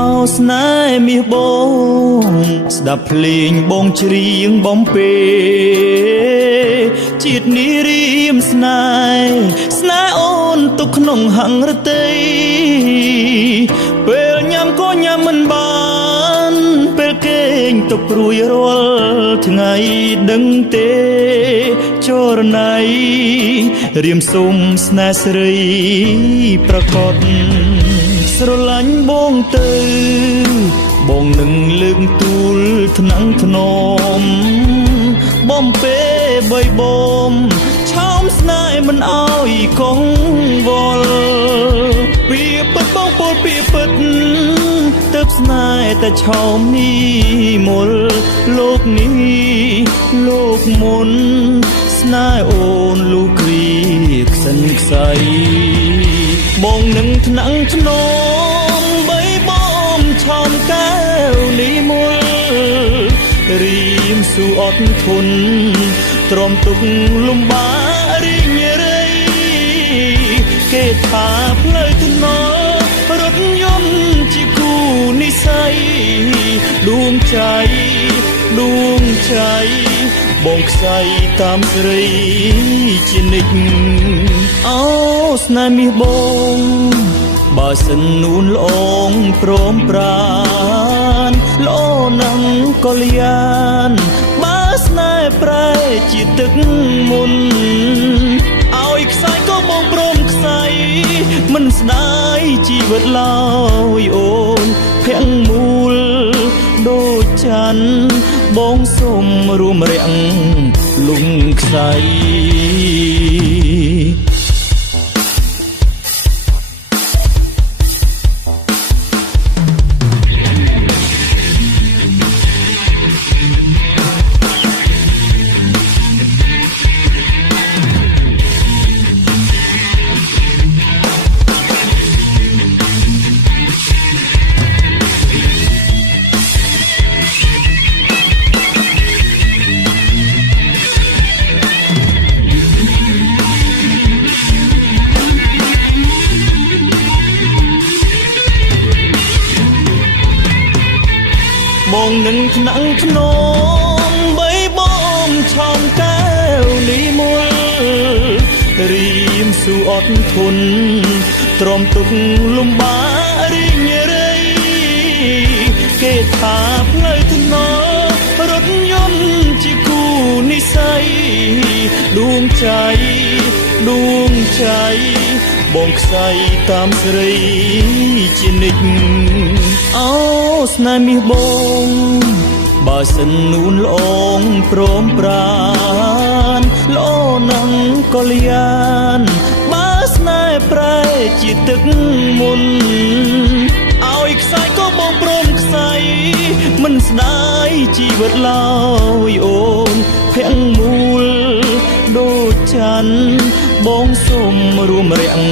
អោស្នេហ៍មាសបងស្ដាប់ភ្លេងបងច្រៀងបំពេជាតិនេះរៀមស្នេហ៍អូនទុកក្នុងហង្រតីពេលញ៉ាំក៏ញ៉ាំមិនបានពេលគេងទុកព្រួយរាល់ថ្ងៃដឹងទេចរណៃរៀមសុំស្នេហ៍ស្រីប្រកបស្រឡាញ់បងទៅបងនឹងលើកទូលថ្នាំងថ្នមបំពេបីបំឆោមស្នេហ៍មិនអោយកងវល់ពីពិតបងពោលពីពិតទៅស្នេហ៍តែឆោមនេះមូលលោកនេះលោកមុនស្នេហ៍អូនលូគ្រីខ្សិនខ្សៃបងនឹងថ្នាំងថ្នមបីបំឆោមកែវនេះមូលរៀមស៊ូអត់ធន់ទ្រាំទុកលំបាករីងរៃគេថាផ្លូវថ្នល់រថយន្តជាគូនិស័យដួងใจបងខ្សែតាមស្រីជានិច្ចអោស្នេហ៍មាសបងបើសិននួនល្អងព្រមប្រានល្អណាស់ក៏លៀនបើស្នេហ៍ប្រែជាទឹកមុនឲ្យខ្សែក៏បងព្រមខ្សែមិនស្ដាយជីវិតឡើយអូនភាំងមូលដូចច័ន្ទបងសុំរួមរាំងលំខ្សែបងនឹងថ្នាំងថ្នមបីបំឆោមកែវនេះមូលរៀមស៊ូអត់ធន់ទ្រាំទុកលំបាករីងរៃគេថាផ្លូវថ្នល់រថយន្តជាគូនិស័យដួងใจបងខ្សែតាមស្រីជានិច្ចអោស្នេហ៍មាសបងបើសិននួនល្អងព្រមប្រានល្អណាស់ក៏លៀនបើស្នេហ៍ប្រែជាទឹកមុនឲ្យខ្សែក៏បងព្រមខ្សែមិនស្ដាយជីវិតឡើយអូនភាំងមូលដូចច័ន្ទបងសុំរួមរាំង